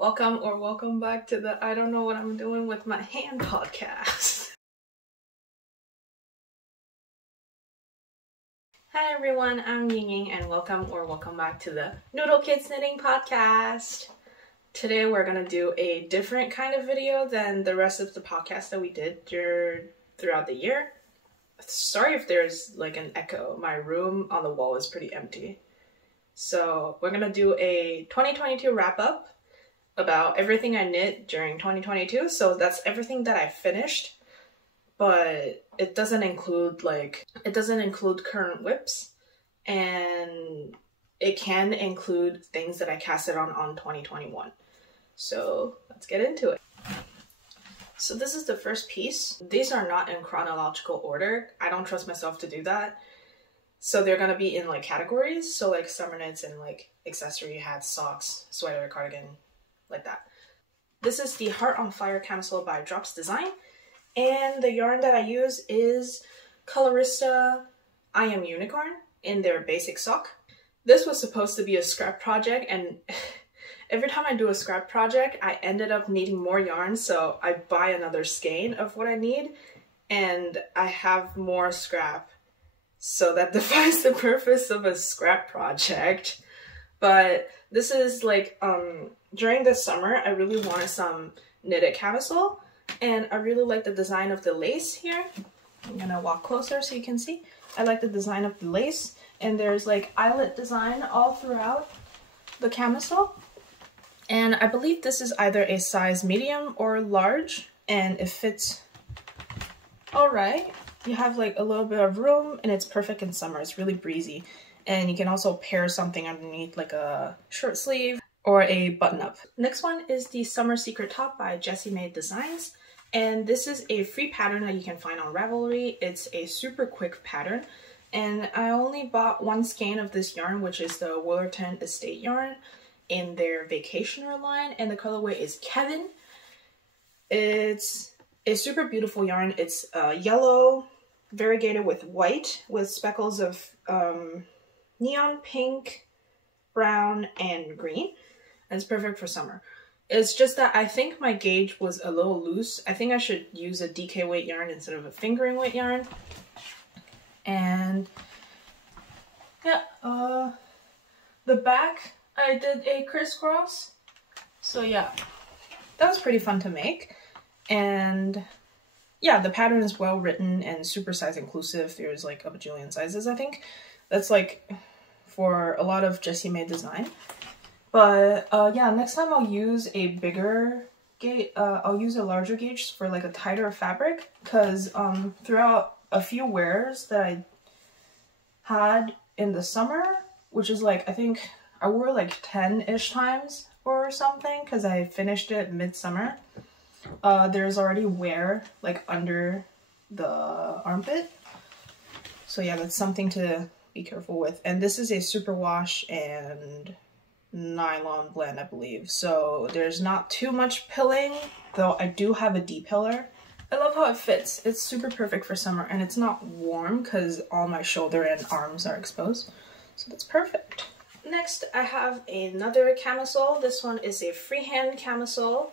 Welcome back to the I don't know what I'm doing with my hand podcast. Hi everyone, I'm Ying Ying and welcome back to the Noodle Kids Knitting Podcast. Today we're gonna do a different kind of video than the rest of the podcast that we did throughout the year. Sorry if there's like an echo. My room on the wall is pretty empty. So we're gonna do a 2022 wrap up about everything I knit during 2022. So that's everything that I finished, but it doesn't include current whips, and it can include things that I casted on 2021. So let's get into it. So this is the first piece. These are not in chronological order. I don't trust myself to do that. So they're gonna be in like categories. So like summer knits and like accessory, hats, socks, sweater, cardigan, like that. This is the Heart on Fire camisole by Drops Design, and the yarn that I use is Colorista I Am Unicorn in their basic sock. This was supposed to be a scrap project, and every time I do a scrap project I ended up needing more yarn, so I buy another skein of what I need and I have more scrap. So that defies the purpose of a scrap project. But this is like during the summer, I really wanted some knitted camisole, and I really like the design of the lace here. I'm gonna walk closer so you can see. I like the design of the lace, and there's like eyelet design all throughout the camisole. And I believe this is either a size medium or large, and it fits all right. You have like a little bit of room, and it's perfect in summer. It's really breezy. And you can also pair something underneath, like a short sleeve or a button-up. Next one is the Summer Secret Top by Jessie Maed Designs. And this is a free pattern that you can find on Ravelry. It's a super quick pattern. And I only bought one skein of this yarn, which is the Willerton Estate yarn in their Vacationer line. And the colorway is Kevin. It's a super beautiful yarn. It's yellow, variegated with white, with speckles of neon pink, brown, and green. And it's perfect for summer. It's just that I think my gauge was a little loose. I think I should use a DK weight yarn instead of a fingering weight yarn. And yeah, the back I did a crisscross. So yeah, that was pretty fun to make. And yeah, the pattern is well written and super size inclusive. There's like a bajillion sizes, I think. That's like for a lot of Jessie Maed Design. But yeah, next time I'll use a bigger gauge. I'll use a larger gauge for like a tighter fabric, because throughout a few wears that I had in the summer, which is like, I think I wore like 10-ish times or something, because I finished it midsummer. There's already wear like under the armpit. So yeah, that's something to be careful with. And this is a superwash and nylon blend, I believe. So there's not too much pilling, though I do have a D-pillar. I love how it fits. It's super perfect for summer, and it's not warm because all my shoulder and arms are exposed. So that's perfect. Next, I have another camisole. This one is a freehand camisole.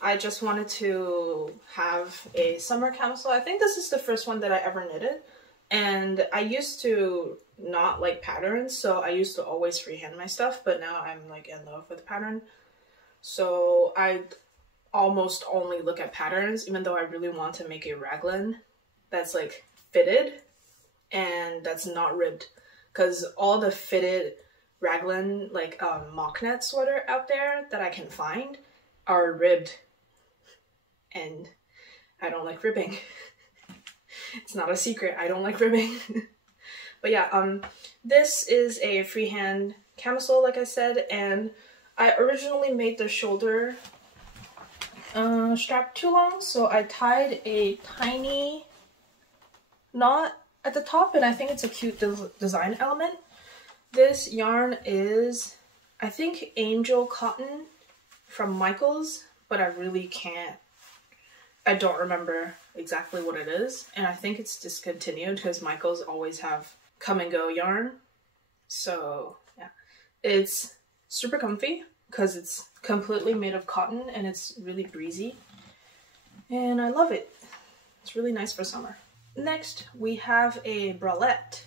I just wanted to have a summer camisole. I think this is the first one that I ever knitted. And I used to not like patterns, so I used to always freehand my stuff, but now I'm like in love with pattern. So I almost only look at patterns, even though I really want to make a raglan that's like fitted and that's not ribbed. Because all the fitted raglan, like mock net sweater out there that I can find are ribbed. And I don't like ribbing. It's not a secret, I don't like ribbing. But yeah, this is a freehand camisole, like I said, and I originally made the shoulder strap too long, so I tied a tiny knot at the top, and I think it's a cute design element. This yarn is, I think, Angel Cotton from Michael's, but I really I don't remember exactly what it is, and I think it's discontinued because Michael's always have come and go yarn. So yeah, it's super comfy. because it's completely made of cotton and it's really breezy. And I love it. It's really nice for summer. Next, we have a bralette.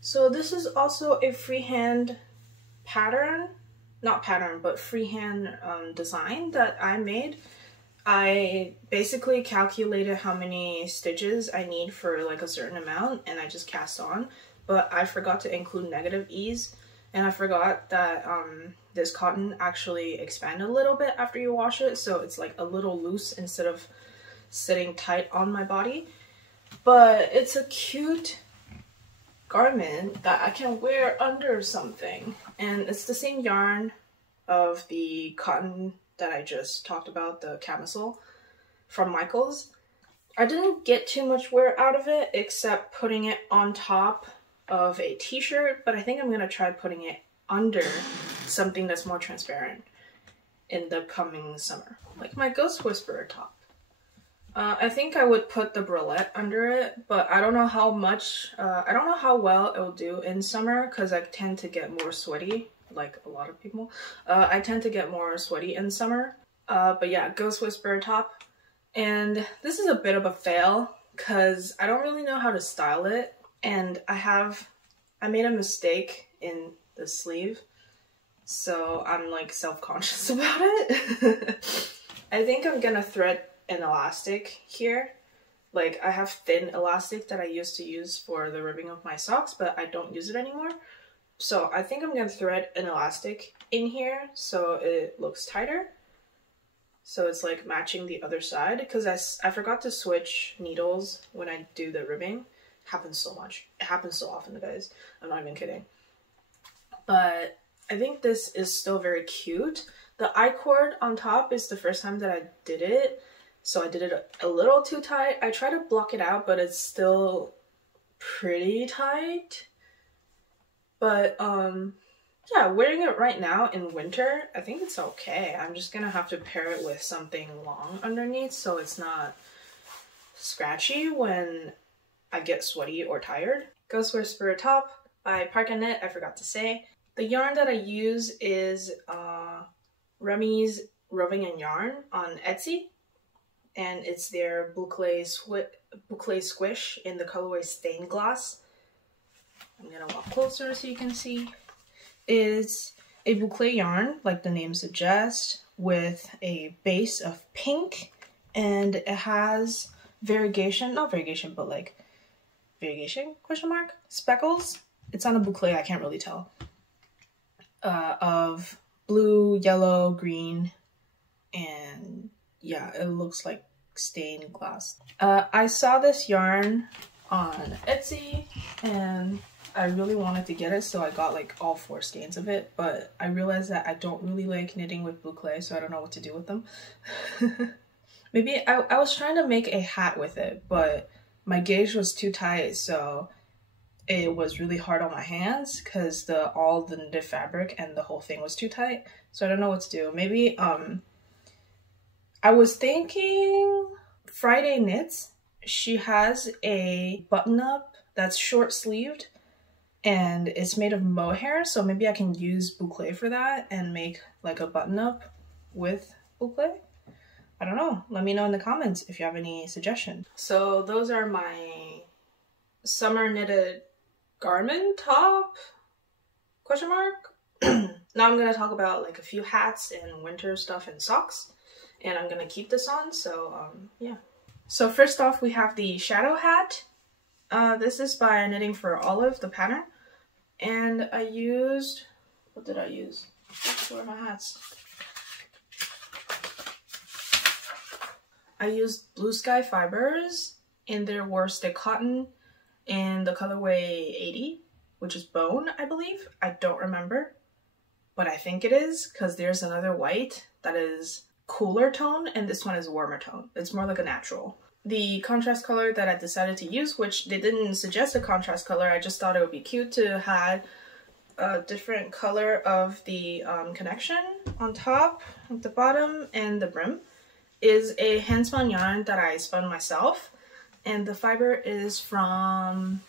So this is also a freehand pattern, not pattern, but freehand design that I made. I basically calculated how many stitches I need for like a certain amount and I just cast on, but I forgot to include negative ease, and I forgot that this cotton actually expands a little bit after you wash it, so it's like a little loose instead of sitting tight on my body. But it's a cute garment that I can wear under something, and it's the same yarn of the cotton that I just talked about, the camisole from Michael's. I didn't get too much wear out of it except putting it on top of a t-shirt, but I think I'm gonna try putting it under something that's more transparent in the coming summer, like my Ghost Whisperer top. I think I would put the bralette under it, but I don't know how much, I don't know how well it will do in summer because I tend to get more sweaty, like a lot of people. I tend to get more sweaty in summer. But yeah, Ghost Whisperer top. And this is a bit of a fail because I don't really know how to style it. And I made a mistake in the sleeve. So I'm like self-conscious about it. I think I'm gonna thread an elastic here. Like I have thin elastic that I used to use for the ribbing of my socks, but I don't use it anymore. So I think I'm gonna thread an elastic in here so it looks tighter. So it's like matching the other side, because I forgot to switch needles when I do the ribbing. It happens so much. It happens so often, guys. I'm not even kidding. But I think this is still very cute. The I-cord on top is the first time that I did it. So I did it a little too tight. I try to block it out, but it's still pretty tight. But yeah, wearing it right now in winter, I think it's okay. I'm just gonna have to pair it with something long underneath so it's not scratchy when I get sweaty or tired. Ghost Whisperer top by Park & Knit, I forgot to say. The yarn that I use is Remy's Roving and Yarn on Etsy. And it's their boucle squish in the colorway Stained Glass. I'm gonna walk closer so you can see. Is a boucle yarn, like the name suggests, with a base of pink, and it has variegation, not variegation, but like variegation, question mark, speckles. It's on a boucle, I can't really tell, of blue, yellow, green, and yeah, it looks like stained glass. I saw this yarn on Etsy and I really wanted to get it, so I got like all 4 skeins of it, but I realized that I don't really like knitting with boucle, so I don't know what to do with them. Maybe I was trying to make a hat with it, but my gauge was too tight, so it was really hard on my hands because all the knitted fabric and the whole thing was too tight, so I don't know what to do. Maybe I was thinking Friday Knits, she has a button-up that's short-sleeved and it's made of mohair, so maybe I can use boucle for that and make like a button-up with boucle. I don't know. Let me know in the comments if you have any suggestions. So those are my summer knitted garment top, question mark. Now I'm going to talk about like a few hats and winter stuff and socks. And I'm going to keep this on, so yeah. So first off, we have the shadow hat. This is by Knitting for Olive, the pattern. And I used, what did I use? Where are my hats? I used Blue Sky Fibers in their worsted cotton in the colorway 80, which is bone, I believe. I don't remember, but I think it is, because there's another white that is cooler tone and this one is warmer tone. It's more like a natural. The contrast color that I decided to use, which they didn't suggest a contrast color, I just thought it would be cute to have a different color of the connection on top, at the bottom, and the brim, is a hand spun yarn that I spun myself, and the fiber is from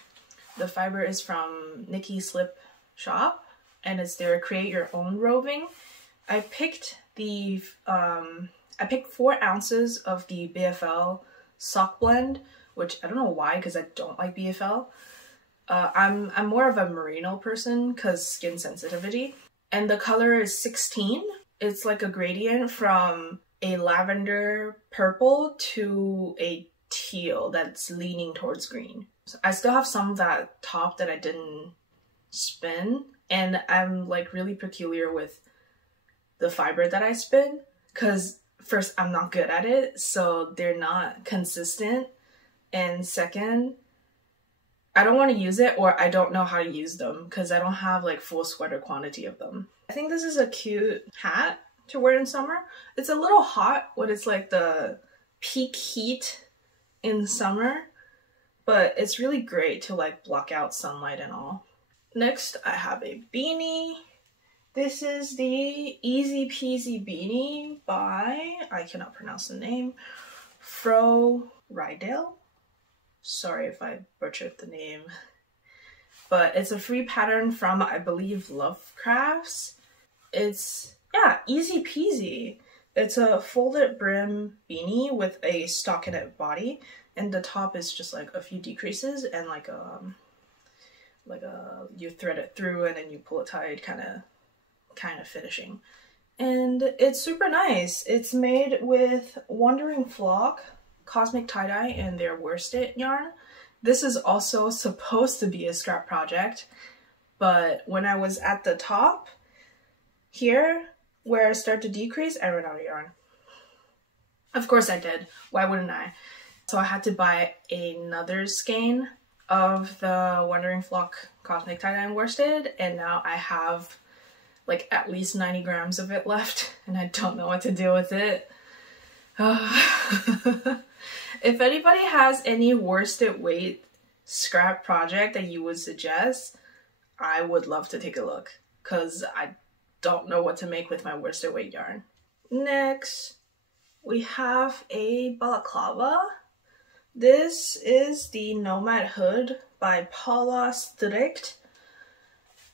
Nikki Slip Shop, and it's their Create Your Own Roving. I picked the I picked 4 ounces of the BFL sock blend, which I don't know why, because I don't like BFL. I'm more of a merino person because skin sensitivity. And the color is 16. It's like a gradient from a lavender purple to a teal that's leaning towards green. So I still have some of that top that I didn't spin, and I'm like really peculiar with the fiber that I spin because first, I'm not good at it, so they're not consistent, and second, I don't want to use it, or I don't know how to use them because I don't have like full sweater quantity of them. I think this is a cute hat to wear in summer. It's a little hot when it's like the peak heat in summer, but it's really great to like block out sunlight and all. Next, I have a beanie. This is the Easy Peasy beanie by, I cannot pronounce the name, Frau Riedel. Sorry if I butchered the name. But it's a free pattern from, I believe, Love Crafts. It's, yeah, easy peasy. It's a folded brim beanie with a stockinette body, and the top is just like a few decreases and like a you thread it through and then you pull it tight kind of finishing. And it's super nice. It's made with Wandering Flock, Cosmic Tie-Dye, and their worsted yarn. This is also supposed to be a scrap project, but when I was at the top here, where I start to decrease, I ran out of yarn. Of course I did. Why wouldn't I? So I had to buy another skein of the Wandering Flock Cosmic Tie-Dye and worsted, and now I have like at least 90 grams of it left, and I don't know what to do with it. If anybody has any worsted weight scrap project that you would suggest, I would love to take a look, because I don't know what to make with my worsted weight yarn. Next, we have a balaclava. This is the Nomad hood by Paula Strickt.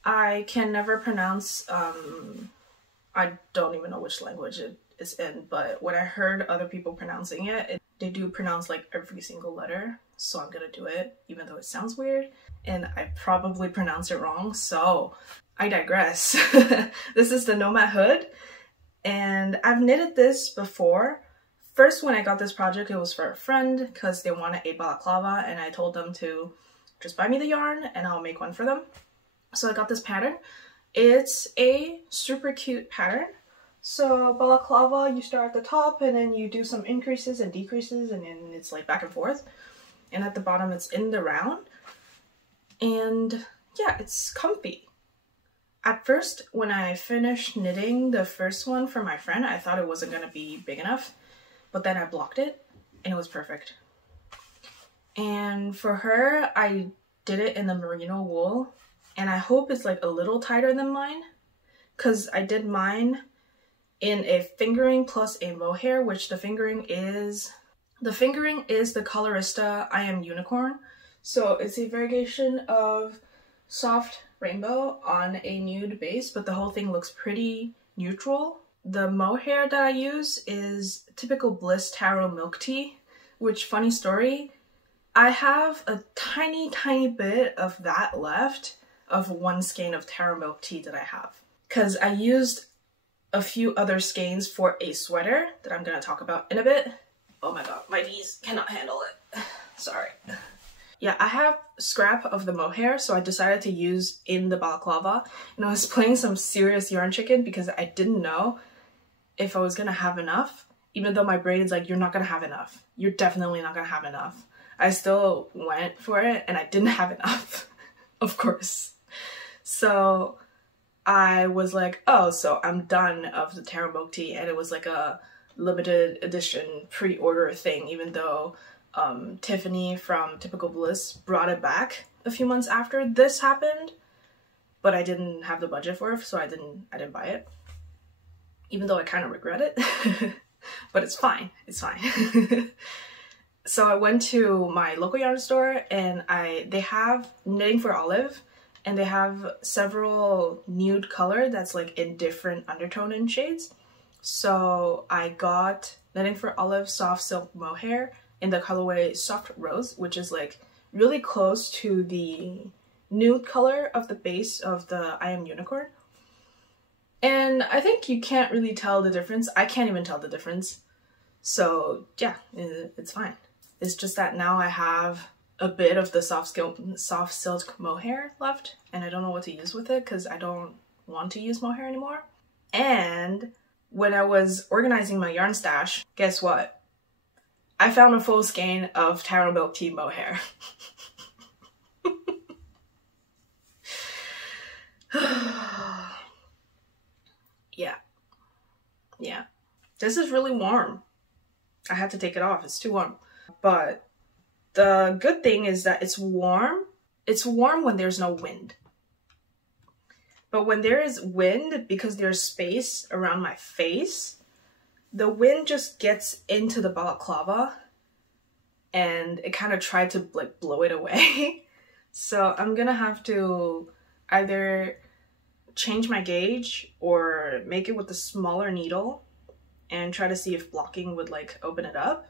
I can never pronounce, I don't even know which language it is in, but when I heard other people pronouncing it, they do pronounce like every single letter, so I'm gonna do it, even though it sounds weird, and I probably pronounce it wrong, so I digress. This is the Nomad hood, and I've knitted this before. First, when I got this project, it was for a friend because they wanted a balaclava, and I told them to just buy me the yarn and I'll make one for them. So I got this pattern. It's a super cute pattern. So balaclava, you start at the top and then you do some increases and decreases, and then it's like back and forth. And at the bottom, it's in the round. And yeah, it's comfy. At first, when I finished knitting the first one for my friend, I thought it wasn't gonna be big enough, but then I blocked it and it was perfect. And for her, I did it in the merino wool, and I hope it's like a little tighter than mine, because I did mine in a fingering plus a mohair, which the fingering is the Colorista I Am Unicorn. So it's a variegation of soft rainbow on a nude base, but the whole thing looks pretty neutral. The mohair that I use is typical Bliss Taro milk tea, which, funny story, I have a tiny bit of that left of one skein of taro milk tea that I have, because I used a few other skeins for a sweater that I'm gonna talk about in a bit. Oh my god, my knees cannot handle it. Sorry. Yeah, I have scrap of the mohair, so I decided to use in the balaclava, and I was playing some serious yarn chicken because I didn't know if I was gonna have enough, even though my brain is like, you're not gonna have enough. You're definitely not gonna have enough. I still went for it and I didn't have enough, of course. So I was like, oh, so I'm done of the taro milk tea, and it was like a limited edition pre-order thing, even though Tiffany from Typical Bliss brought it back a few months after this happened, but I didn't have the budget for it, so I didn't buy it. Even though I kind of regret it, but it's fine, it's fine. So I went to my local yarn store, and they have Knitting for Olive, and they have several nude color that's like in different undertone and shades. So I got Knitting for Olive Soft Silk Mohair in the colorway Soft Rose, which is like really close to the nude color of the base of the I Am Unicorn. And I think you can't really tell the difference. I can't even tell the difference. So yeah, it's fine. It's just that now I have a bit of the soft silk mohair left, and I don't know what to use with it because I don't want to use mohair anymore. And when I was organizing my yarn stash, guess what? I found a full skein of taro milk tea mohair. Yeah. This is really warm. I had to take it off. It's too warm. But the good thing is that it's warm. It's warm when there's no wind. But when there is wind, because there's space around my face, the wind just gets into the balaclava and it kind of tried to like blow it away. So I'm gonna have to either change my gauge or make it with a smaller needle and try to see if blocking would like open it up.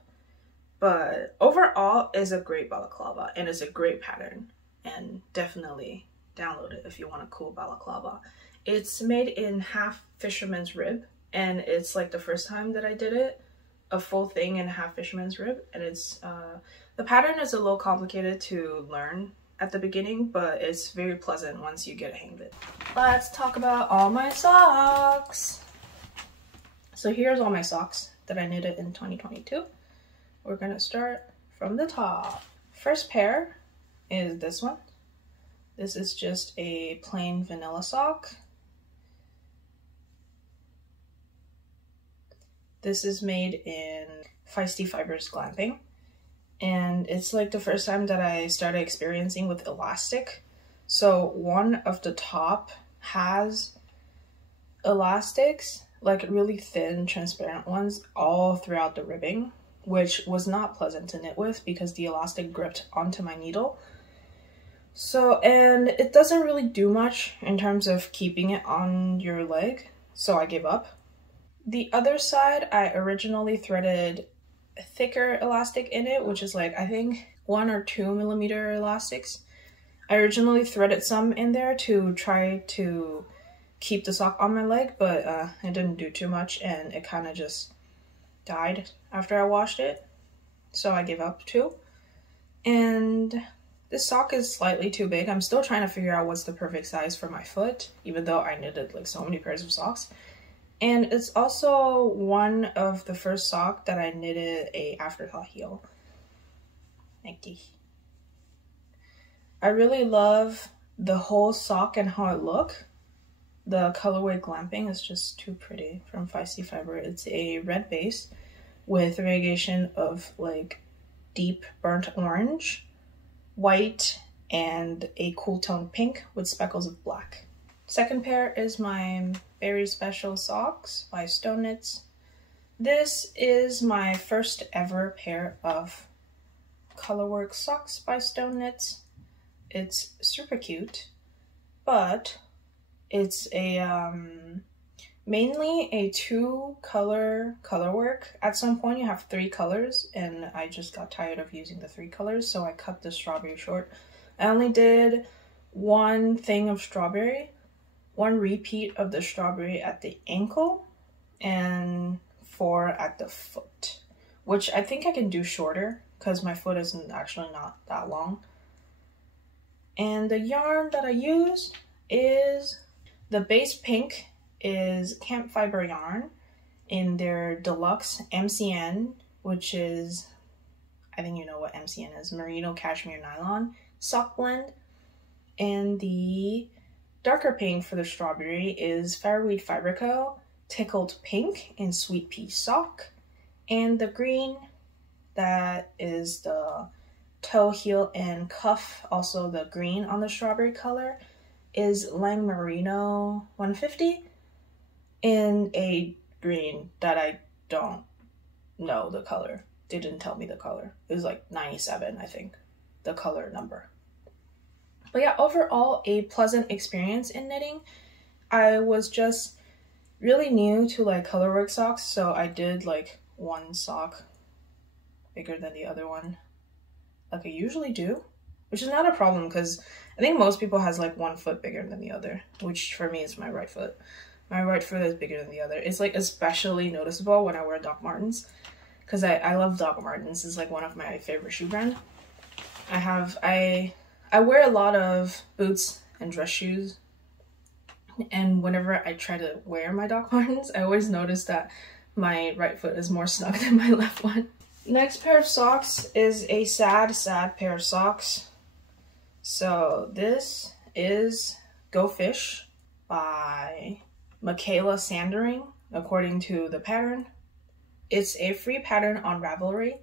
But overall is a great balaclava and it's a great pattern, and definitely download it if you want a cool balaclava. It's made in half fisherman's rib, and it's like the first time that I did it, a full thing in half fisherman's rib, and it's the pattern is a little complicated to learn at the beginning, but it's very pleasant once you get a hang of it. Let's talk about all my socks. So here's all my socks that I knitted in 2022. We're gonna start from the top. First pair is this one. This is just a plain vanilla sock. This is made in Feisty Fibers Glamping. And it's like the first time that I started experiencing with elastic. So one of the top has elastics, like really thin, transparent ones, all throughout the ribbing, which was not pleasant to knit with because the elastic gripped onto my needle. So, and it doesn't really do much in terms of keeping it on your leg, so I gave up. The other side, I originally threaded a thicker elastic in it, which is like, I think 1 or 2 millimeter elastics. I originally threaded some in there to try to keep the sock on my leg, but it didn't do too much and it kind of just died after I washed it. So I gave up too. And this sock is slightly too big. I'm still trying to figure out what's the perfect size for my foot, even though I knitted like so many pairs of socks. And it's also one of the first sock that I knitted a afterthought heel. Like this. I really love the whole sock and how it looks. The colorway Glamping is just too pretty from Feisty Fiber. It's a red base with variegation of like deep burnt orange, white, and a cool tone pink with speckles of black. Second pair is my Berry Special socks by Stone Knits. This is my first ever pair of colorwork socks by Stone Knits. It's super cute, but it's a mainly a 2-color colorwork. At some point you have 3 colors, and I just got tired of using the 3 colors, so I cut the strawberry short. I only did 1 thing of strawberry, 1 repeat of the strawberry at the ankle, and 4 at the foot, which I think I can do shorter because my foot isn't actually not that long. And the yarn that I used is the base pink is Camp Fiber yarn in their deluxe MCN, which is, I think you know what MCN is, Merino Cashmere Nylon sock blend. And the darker pink for the strawberry is Fairweed Fiber Co. Tickled Pink in Sweet Pea Sock. And the green, that is the toe, heel, and cuff, also the green on the strawberry color, is Lang Merino 150 in a green that I don't know the color. They didn't tell me the color. It was like 97, I think, the color number. But yeah, overall a pleasant experience in knitting. I was just really new to like colorwork socks, so I did like one sock bigger than the other one, like I usually do, which is not a problem because I think most people has like one foot bigger than the other, which for me is my right foot. My right foot is bigger than the other. It's like especially noticeable when I wear Doc Martens, because I love Doc Martens. It's like one of my favorite shoe brand. I wear a lot of boots and dress shoes, and whenever I try to wear my Doc Martens, I always notice that my right foot is more snug than my left one. Next pair of socks is a sad pair of socks. So this is Go Fish by Michaela Sandering, according to the pattern. It's a free pattern on Ravelry,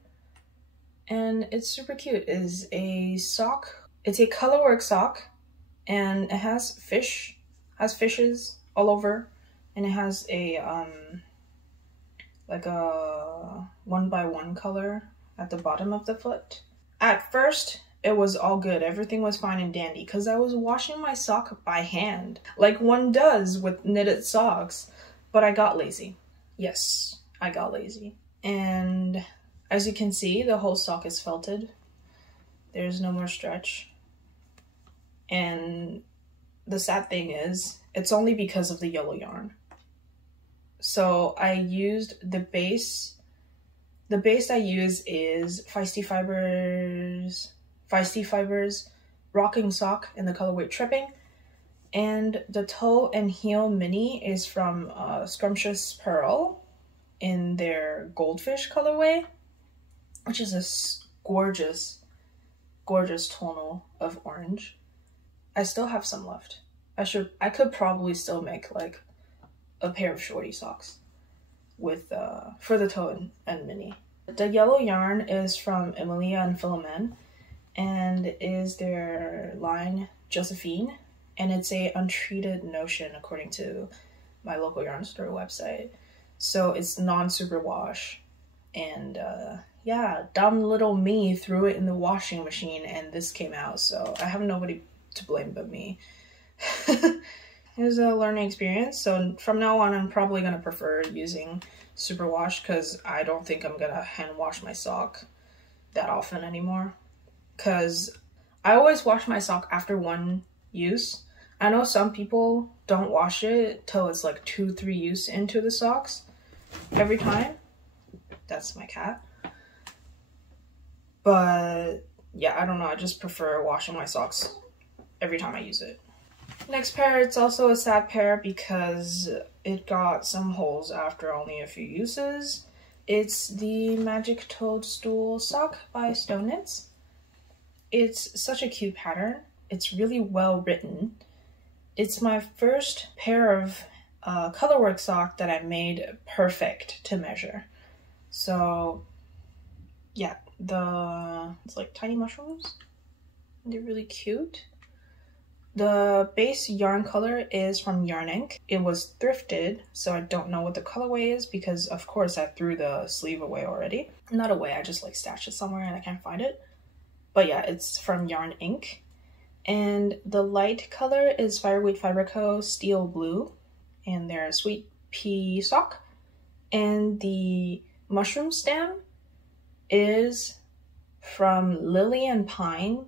and it's super cute. It is a sock. It's a colorwork sock, and it has fishes all over, and it has a like a 1x1 color at the bottom of the foot. At first, it was all good. Everything was fine and dandy because I was washing my sock by hand, like one does with knitted socks, but I got lazy. Yes, I got lazy. And as you can see, the whole sock is felted. There's no more stretch. And the sad thing is, it's only because of the yellow yarn. So I used the base. The base I use is Feisty Fibers Rocking Sock in the colorway Tripping. And the toe and heel mini is from Scrumptious Pearl in their Goldfish colorway, which is a gorgeous tonal of orange. I still have some left. I could probably still make like a pair of shorty socks with for the toe and mini. The yellow yarn is from Emilia and Philomene, and is their line Josephine, and it's a untreated notion according to my local yarn store website. So it's non-superwash, and yeah, dumb little me threw it in the washing machine and this came out, so I have nobody to blame but me. It was a learning experience, so from now on I'm probably going to prefer using superwash because I don't think I'm going to hand wash my sock that often anymore, because I always wash my sock after one use. I know some people don't wash it till it's like 2-3 use into the socks every time. That's my cat. But yeah, I don't know, I just prefer washing my socks every time I use it. Next pair, it's also a sad pair because it got some holes after only a few uses. It's the Magic Toadstool sock by Stone Knits. It's such a cute pattern. It's really well written. It's my first pair of colorwork sock that I made perfect to measure. So yeah, it's like tiny mushrooms. They're really cute. The base yarn color is from Yarn Ink. It was thrifted, so I don't know what the colorway is because of course I threw the sleeve away already. Not away, I just like stashed it somewhere and I can't find it. But yeah, it's from Yarn Ink. And the light color is Fireweed Fiber Co. Steel Blue and their Sweet Pea sock. And the mushroom stem is from Lily and Pine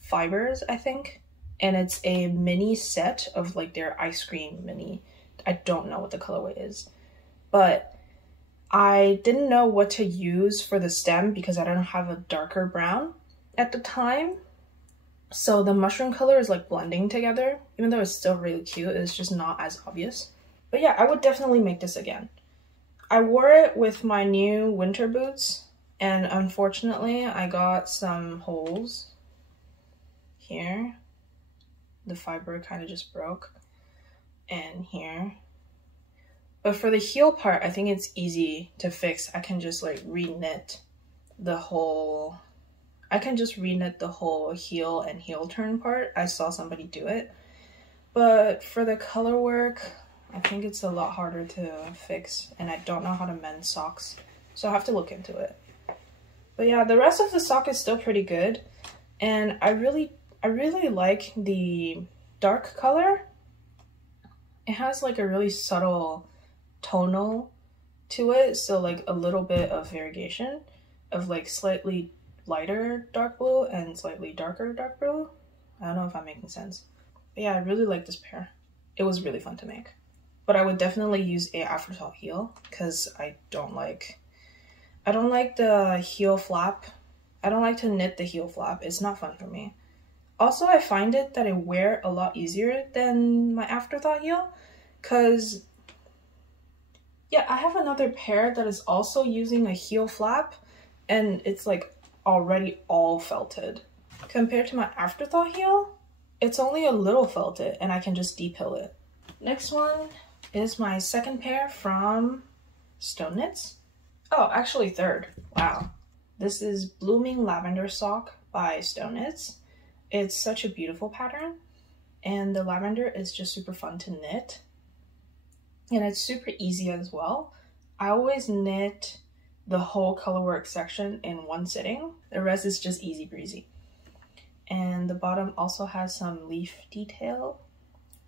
Fibers, I think. And it's a mini set of like their ice cream mini. I don't know what the colorway is, but I didn't know what to use for the stem because I don't have a darker brown at the time. So the mushroom color is like blending together, even though it's still really cute, it's just not as obvious. But yeah, I would definitely make this again. I wore it with my new winter boots, and unfortunately I got some holes here. The fiber kind of just broke, and here. But for the heel part, I think it's easy to fix. I can just like re-knit the whole heel and heel turn part. I saw somebody do it. But for the color work, I think it's a lot harder to fix, and I don't know how to mend socks, so I have to look into it. But yeah, the rest of the sock is still pretty good, and I really I really like the dark color. It has like a really subtle tonal to it, so like a little bit of variegation of like slightly lighter dark blue and slightly darker dark blue. I don't know if I'm making sense. But yeah, I really like this pair. It was really fun to make. But I would definitely use a afterthought heel because I don't like the heel flap. I don't like to knit the heel flap. It's not fun for me. Also, I find it that I wear a lot easier than my afterthought heel because yeah, I have another pair that is also using a heel flap and it's like already all felted. Compared to my afterthought heel, it's only a little felted and I can just depill it. Next one is my second pair from Stone Knits. Oh, actually third. Wow. This is Blooming Lavender Sock by Stone Knits. It's such a beautiful pattern and the lavender is just super fun to knit. And it's super easy as well. I always knit the whole colorwork section in one sitting. The rest is just easy breezy. And the bottom also has some leaf detail.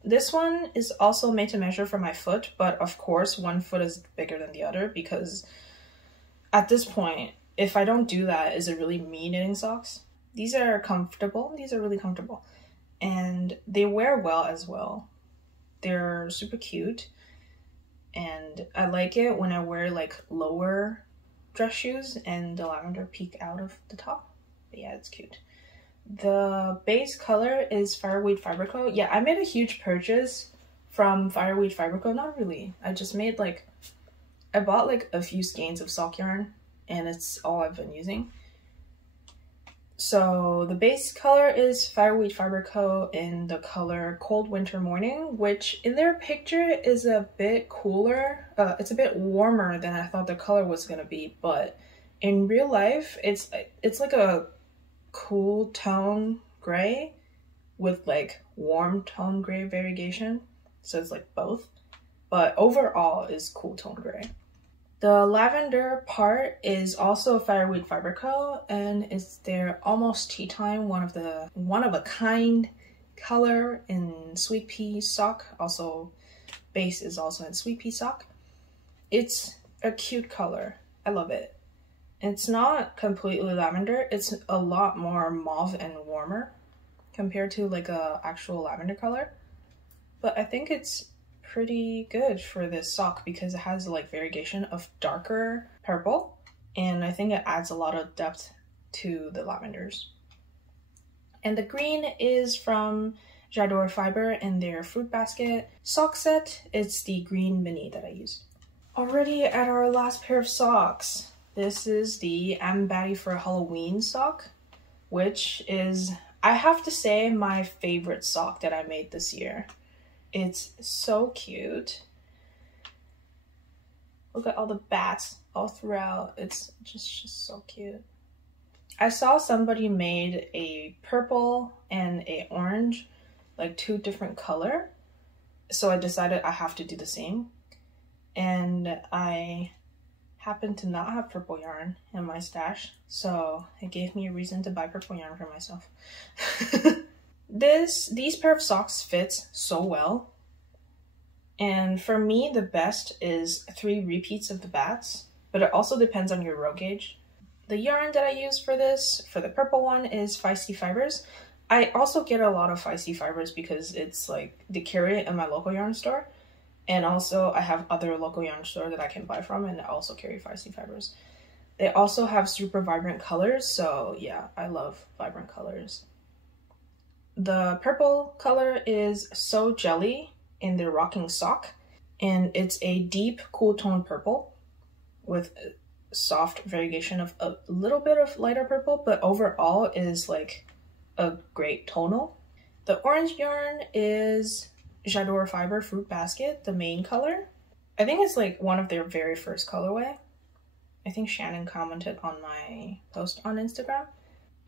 This one is also made to measure for my foot, but of course one foot is bigger than the other because at this point, if I don't do that, is it really me knitting socks? These are comfortable. These are really comfortable. And they wear well as well. They're super cute. And I like it when I wear like lower dress shoes and the lavender peek out of the top. But yeah, it's cute. The base color is Fireweed Fiber Co. Yeah, I made a huge purchase from Fireweed Fiber Co. Not really. I bought like a few skeins of sock yarn and it's all I've been using. So the base color is Fireweed Fiber Co. in the color Cold Winter Morning, which in their picture is a bit cooler. It's a bit warmer than I thought the color was gonna be, but in real life, it's like a cool tone gray with like warm tone gray variegation. So it's like both, but overall is cool tone gray. The lavender part is also Fireweed Fiber Co. and it's their Almost Tea Time, one of a kind color in Sweet Pea Sock. Also, base is also in Sweet Pea Sock. It's a cute color. I love it. It's not completely lavender. It's a lot more mauve and warmer compared to like a actual lavender color. But I think it's pretty good for this sock because it has like variegation of darker purple and I think it adds a lot of depth to the lavenders. And the green is from J'adore Fiber in their Fruit Basket sock set. It's the green beanie that I used. Already at our last pair of socks. This is the I'm Batty for Halloween sock, which is, I have to say, my favorite sock that I made this year. It's so cute. Look at all the bats all throughout. It's just so cute. I saw somebody made a purple and a orange, like two different color. So I decided I have to do the same. And I happen to not have purple yarn in my stash, so it gave me a reason to buy purple yarn for myself. These pair of socks fits so well. And for me, the best is 3 repeats of the bats, but it also depends on your row gauge. The yarn that I use for this, for the purple one, is Feisty Fibers. I also get a lot of Feisty Fibers because it's like, they carry it in my local yarn store. And also I have other local yarn store that I can buy from and I also carry Feisty Fibers. They also have super vibrant colors, so yeah, I love vibrant colors. The purple color is So Jelly in the Rocking Sock, and it's a deep cool tone purple with a soft variegation of a little bit of lighter purple, but overall is like a great tonal. The orange yarn is J'adore Fiber Fruit Basket, the main color. I think it's like one of their very first colorway. I think Shannon commented on my post on Instagram.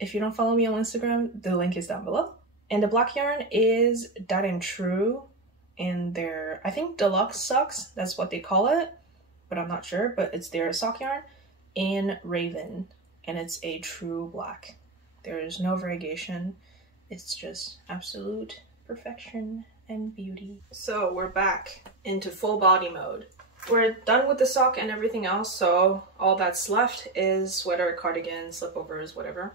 If you don't follow me on Instagram, the link is down below. And the black yarn is That and True in their, I think, deluxe socks. That's what they call it, but I'm not sure. But it's their sock yarn in Raven, and it's a true black. There is no variegation. It's just absolute perfection and beauty. So we're back into full body mode. We're done with the sock and everything else, so all that's left is sweater, cardigan, slipovers, whatever,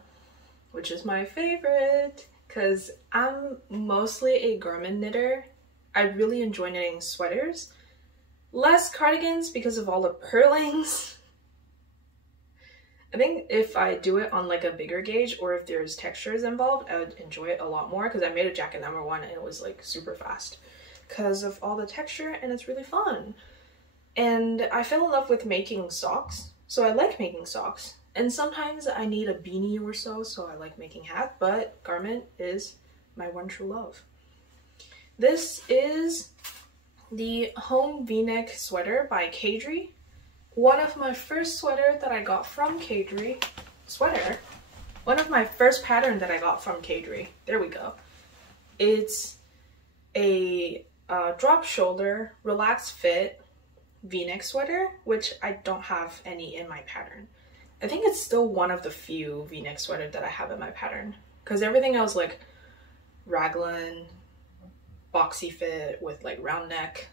which is my favorite because I'm mostly a garment knitter. I really enjoy knitting sweaters. Less cardigans because of all the purlings. I think if I do it on like a bigger gauge or if there's textures involved, I would enjoy it a lot more because I made a jacket number 1 and it was like super fast because of all the texture and it's really fun. And I fell in love with making socks, so I like making socks. And sometimes I need a beanie or so I like making hats, but garment is my one true love. This is the home v-neck sweater by Cadre. One of my first sweater that I got from Cadre, one of my first pattern that I got from Cadre, there we go. It's a drop shoulder, relaxed fit v-neck sweater, which I don't have any in my pattern. I think it's still one of the few v-neck sweaters that I have in my pattern because everything else like raglan, boxy fit with like round neck.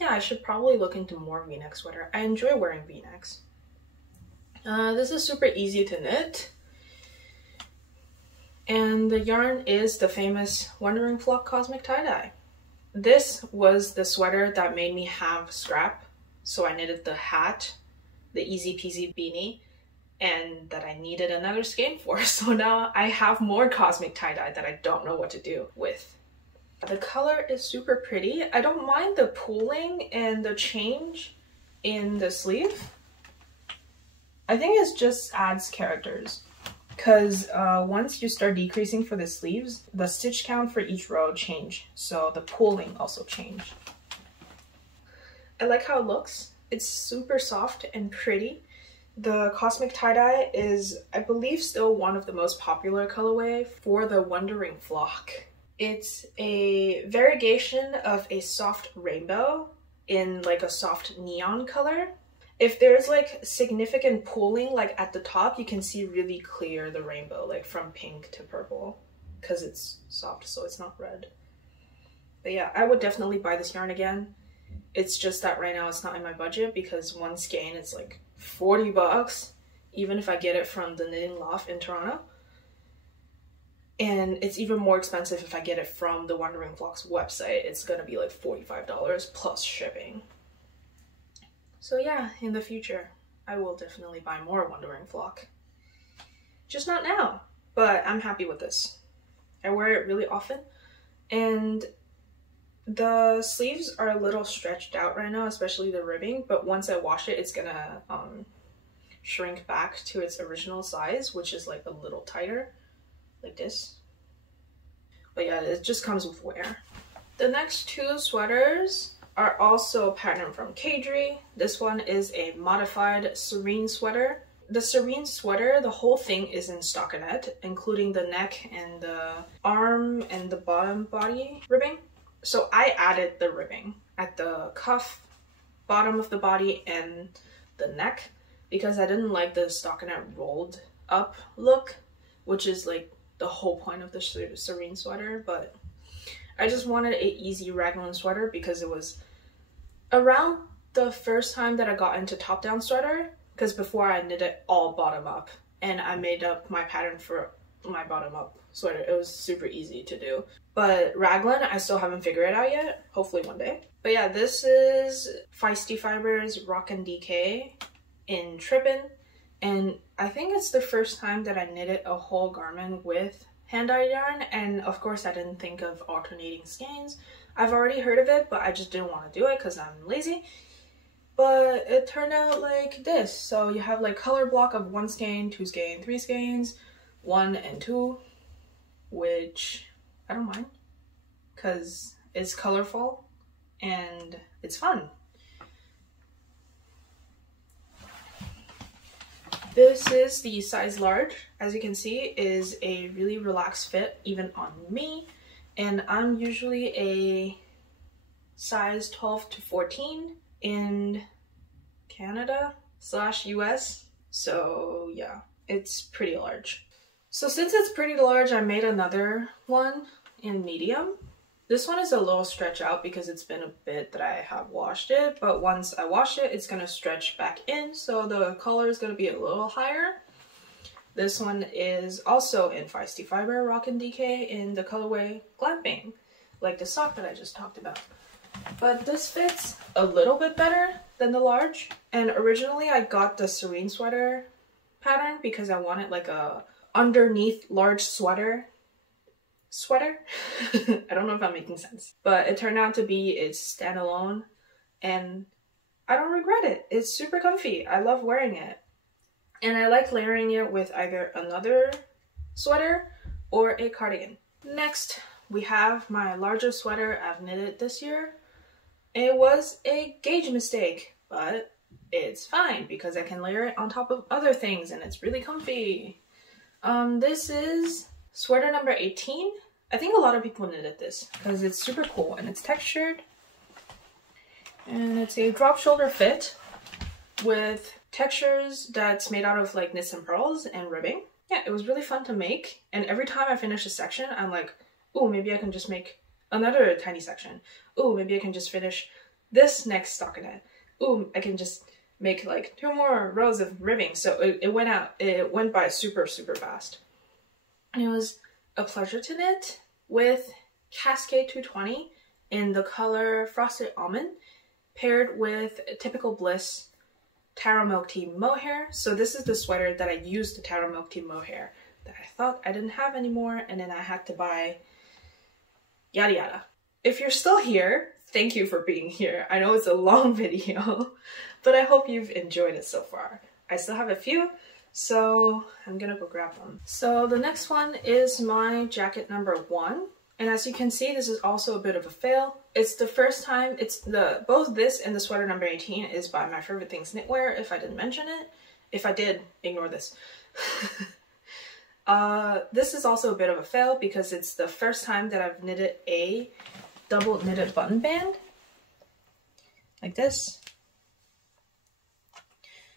Yeah, I should probably look into more v-neck sweater. I enjoy wearing v-necks. This is super easy to knit. And the yarn is the famous Wandering Flock Cosmic Tie-Dye. This was the sweater that made me have scrap. So I knitted the hat, the easy peasy beanie, and that I needed another skein for. So now I have more cosmic tie-dye that I don't know what to do with. The color is super pretty. I don't mind the pooling and the change in the sleeve. I think it just adds characters because once you start decreasing for the sleeves, the stitch count for each row change. So the pooling also changed. I like how it looks. It's super soft and pretty. The cosmic tie-dye is, I believe, still one of the most popular colorway for the Wandering Flock. It's a variegation of a soft rainbow in like a soft neon color. If there's like significant pooling like at the top, you can see really clear the rainbow, like from pink to purple, because it's soft, so it's not red. But yeah, I would definitely buy this yarn again. It's just that right now it's not in my budget because one skein is like 40 bucks, even if I get it from the Knitting Loft in Toronto. And it's even more expensive if I get it from the Wandering Flock's website. It's gonna be like $45 plus shipping. So yeah, in the future, I will definitely buy more Wandering Flock. Just not now, but I'm happy with this. I wear it really often, and the sleeves are a little stretched out right now, especially the ribbing, but once I wash it, it's gonna shrink back to its original size, which is like a little tighter. Like this. But yeah, it just comes with wear. The next two sweaters are also patterned from Cadre. This one is a modified Serene sweater. The Serene sweater, the whole thing is in stockinette, including the neck and the arm and the bottom body ribbing. So I added the ribbing at the cuff, bottom of the body, and the neck because I didn't like the stockinette rolled up look, which is like the whole point of the Serene sweater. But I just wanted an easy raglan sweater because it was around the first time that I got into top down sweater, because before I knit it all bottom up and I made up my pattern for my bottom up sweater. It was super easy to do. But raglan, I still haven't figured it out yet. Hopefully one day. But yeah, this is Feisty Fibers Rock and DK in Trippin'. And I think it's the first time that I knitted a whole garment with hand-dyed yarn, and of course I didn't think of alternating skeins. I've already heard of it, but I just didn't want to do it because I'm lazy. But it turned out like this. So you have like color block of 1 skein, 2 skein, 3 skeins, 1 and 2, which I don't mind because it's colorful and it's fun. This is the size large. As you can see, is a really relaxed fit even on me, and I'm usually a size 12 to 14 in Canada/US, so yeah, it's pretty large. So since it's pretty large, I made another one in medium. This one is a little stretch out because it's been a bit that I have washed it, but once I wash it, it's gonna stretch back in, so the color is gonna be a little higher. This one is also in Feisty Fiber, Rock and DK in the colorway Glamping, like the sock that I just talked about. But this fits a little bit better than the large, and originally I got the Serene sweater pattern because I wanted like a underneath large sweater. I don't know if I'm making sense, but it turned out to be its standalone, and I don't regret it. It's super comfy. I love wearing it, and I like layering it with either another sweater or a cardigan. Next, we have my larger sweater I've knitted this year. It was a gauge mistake, but it's fine because I can layer it on top of other things and it's really comfy. This is sweater number 18. I think a lot of people knitted this because it's super cool and it's textured. And it's a drop shoulder fit with textures that's made out of like knits and pearls and ribbing. Yeah, it was really fun to make. And every time I finish a section, I'm like, oh, maybe I can just make another tiny section. Oh, maybe I can just finish this next stockinette. Oh, I can just make like 2 more rows of ribbing. So it went by super, super fast. And it was a pleasure to knit with Cascade 220 in the color Frosted Almond, paired with Typical Bliss Taro Milk Tea Mohair. So this is the sweater that I used the Taro Milk Tea Mohair that I thought I didn't have anymore, and then I had to buy yada yada. If you're still here, thank you for being here. I know it's a long video, but I hope you've enjoyed it so far. I still have a few, so I'm gonna go grab them. So the next one is my jacket number 1. And as you can see, this is also a bit of a fail. It's the first time, both this and the sweater number 18 is by My Favorite Things Knitwear, if I didn't mention it. If I did, ignore this. This is also a bit of a fail because it's the first time that I've knitted a double knitted button band. Like this.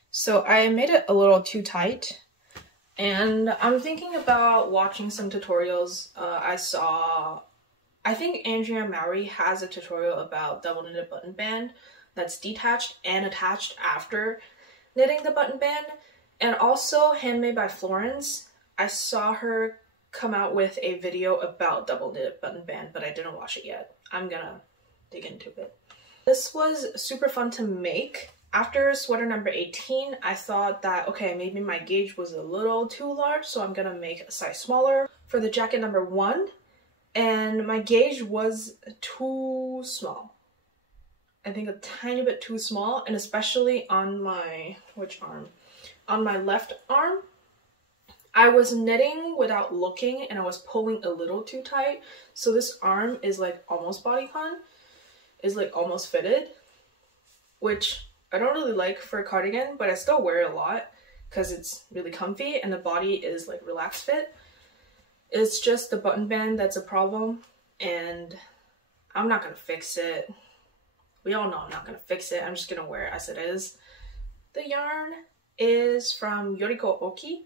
So I made it a little too tight, and I'm thinking about watching some tutorials. I think Andrea Mowry has a tutorial about double knitted button band that's detached and attached after knitting the button band, and also Handmade by Florence. I saw her come out with a video about double knitted button band, but I didn't watch it yet. I'm gonna dig into it. This was super fun to make. After sweater number 18, I thought that, okay, maybe my gauge was a little too large, so I'm gonna make a size smaller for the jacket number 1. And my gauge was too small. I think a tiny bit too small, and especially on my, which arm? On my left arm, I was knitting without looking and I was pulling a little too tight. So this arm is like almost bodycon, is like almost fitted, which I don't really like for a cardigan, but I still wear it a lot because it's really comfy and the body is like relaxed fit. It's just the button band that's a problem, and I'm not gonna fix it. We all know I'm not gonna fix it. I'm just gonna wear it as it is. The yarn is from Yoriko Oki,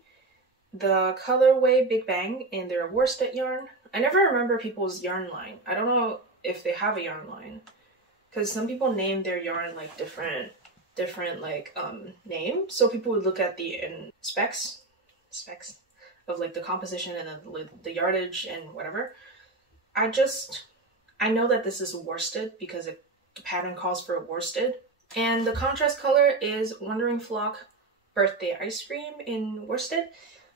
the colorway Big Bang in their worsted yarn. I never remember people's yarn line. I don't know if they have a yarn line, because some people name their yarn like different like name, so people would look at the specs of like the composition and the yardage and whatever. I know that this is worsted because the pattern calls for worsted, and the contrast color is Wandering Flock Birthday Ice Cream in worsted.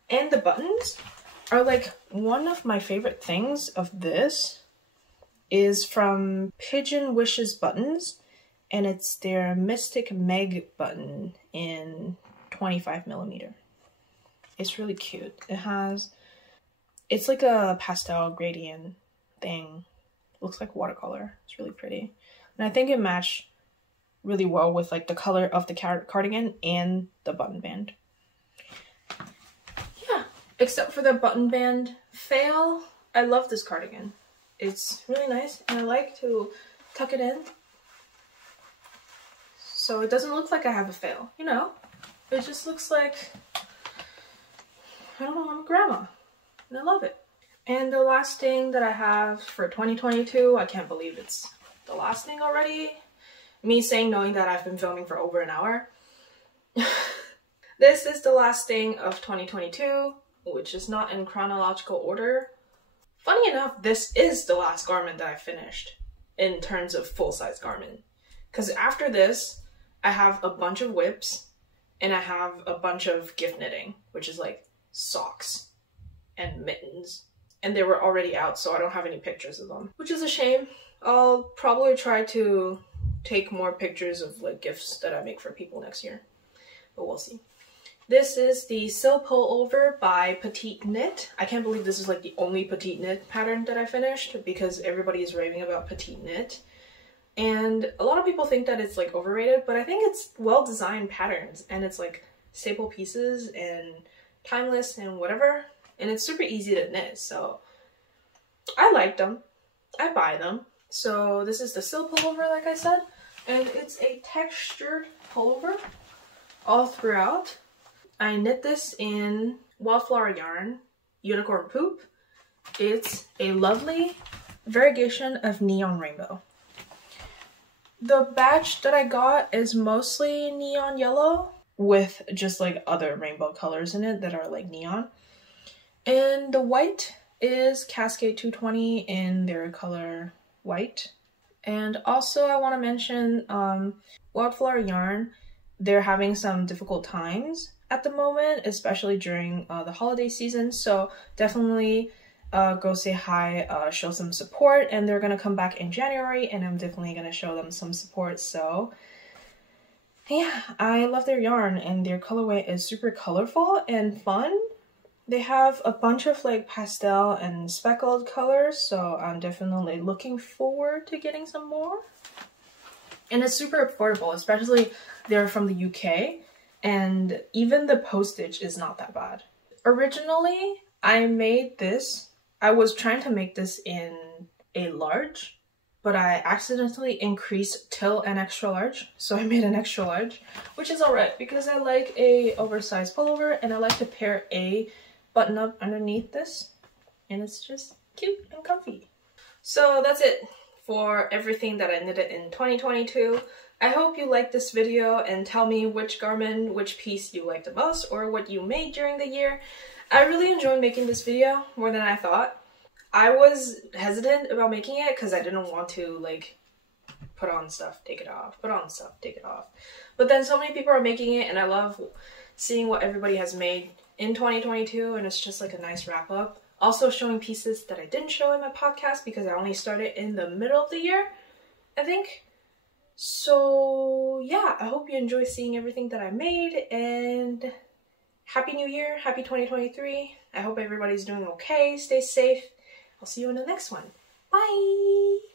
And the buttons are like one of my favorite things of this is from Pigeon Wishes Buttons, and it's their Mystic Meg button in 25mm. It's really cute. It's like a pastel gradient thing. Looks like watercolor. It's really pretty. And I think it matched really well with like the color of the cardigan and the button band. Yeah, except for the button band fail, I love this cardigan. It's really nice and I like to tuck it in so it doesn't look like I have a fail, you know? It just looks like, I don't know, I'm a grandma. and I love it. And the last thing that I have for 2022, I can't believe it's the last thing already. Me saying knowing that I've been filming for over an hour. This is the last thing of 2022, which is not in chronological order. Funny enough, this is the last garment that I finished in terms of full-size garment. Because after this, I have a bunch of whips and I have a bunch of gift knitting, which is like socks and mittens. And they were already out, so I don't have any pictures of them, which is a shame. I'll probably try to take more pictures of like gifts that I make for people next year, but we'll see. This is the Silk Pullover by Petite Knit. I can't believe this is like the only Petite Knit pattern that I finished because everybody is raving about Petite Knit. And a lot of people think that it's like overrated, but I think it's well-designed patterns and it's like staple pieces and timeless and whatever. And it's super easy to knit, so I like them. I buy them. So this is the Silk Pullover, like I said, and it's a textured pullover all throughout. I knit this in Wildflower yarn, Unicorn Poop. It's a lovely variegation of neon rainbow. The batch that I got is mostly neon yellow with just like other rainbow colors in it that are like neon. And the white is Cascade 220 in their color white. And also I want to mention Wildflower yarn. They're having some difficult times at the moment, especially during the holiday season, so definitely go say hi, show some support, and they're gonna come back in January and I'm definitely gonna show them some support. So yeah, I love their yarn and their colorway is super colorful and fun. They have a bunch of like pastel and speckled colors, so I'm definitely looking forward to getting some more. And it's super affordable, especially they're from the UK. And even the postage is not that bad. Originally, I made this. I was trying to make this in a large, but I accidentally increased till an extra large. So I made an extra large, which is alright because I like a oversized pullover and I like to pair a button up underneath this. And it's just cute and comfy. So that's it for everything that I knitted in 2022. I hope you liked this video and tell me which garment, which piece you liked the most or what you made during the year. I really enjoyed making this video more than I thought. I was hesitant about making it because I didn't want to like put on stuff, take it off, put on stuff, take it off. But then so many people are making it and I love seeing what everybody has made in 2022 and it's just like a nice wrap up. Also showing pieces that I didn't show in my podcast because I only started in the middle of the year, I think. So yeah, I hope you enjoy seeing everything that I made and Happy New Year, Happy 2023. I hope everybody's doing okay, stay safe. I'll see you in the next one. Bye!